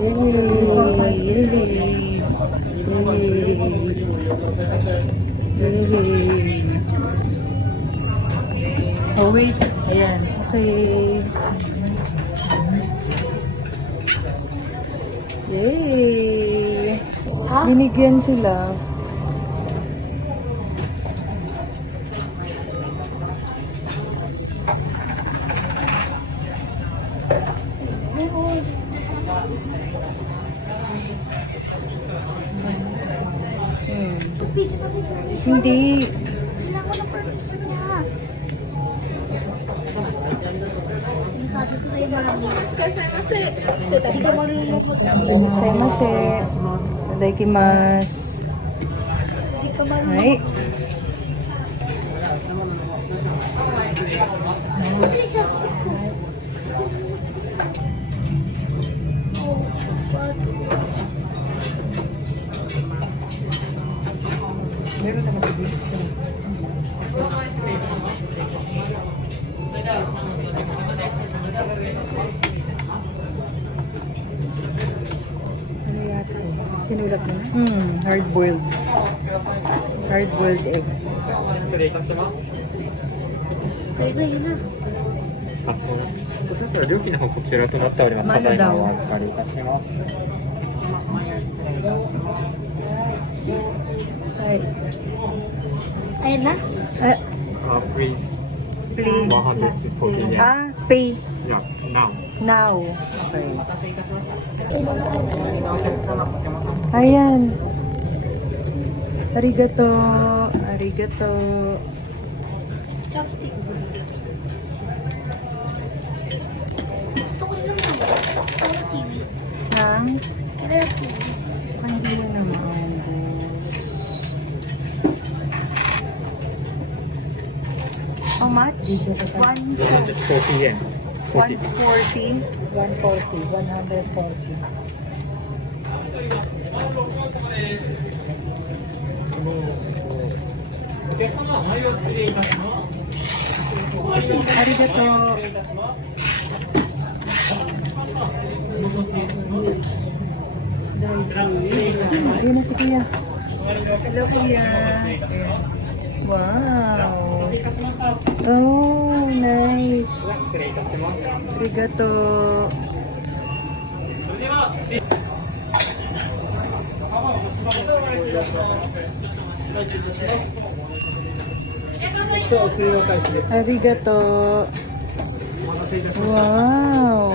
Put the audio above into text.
Oh, wait. Ayan. Okay. Yay! Binigyan sila. Hindi. Kailangan ko ng permission niya. Sabi ko sa'yo marami. Hindi ka marunong Sumimasen. Tadaikimasu. Hindi ka marunong. Ay. Meron naman sa bilis. Ano yata eh? Sinulat mo na? Hard-boiled. Hard-boiled egg. 失礼いたします。 Kaya yun na. かしこまりました。そしたら料金の方こちらとなっております。ただいまお預かりいたします。 Ay. Ayan na. Ah, Please, please. 140 yen. Ah, pay Yeah, now. now. Okay. Ayan. Arigato. Arigato. Chopstick. Gusto ko lang naman. Para seaweed. Hang. Kaya seaweed. Hindi mo naman. How much? 140 yen. 140. 140. Arigato. Ayun na si Kuya. Hello, Kuya. Wow. Oh, nice. Arigato. Arigato. Wow.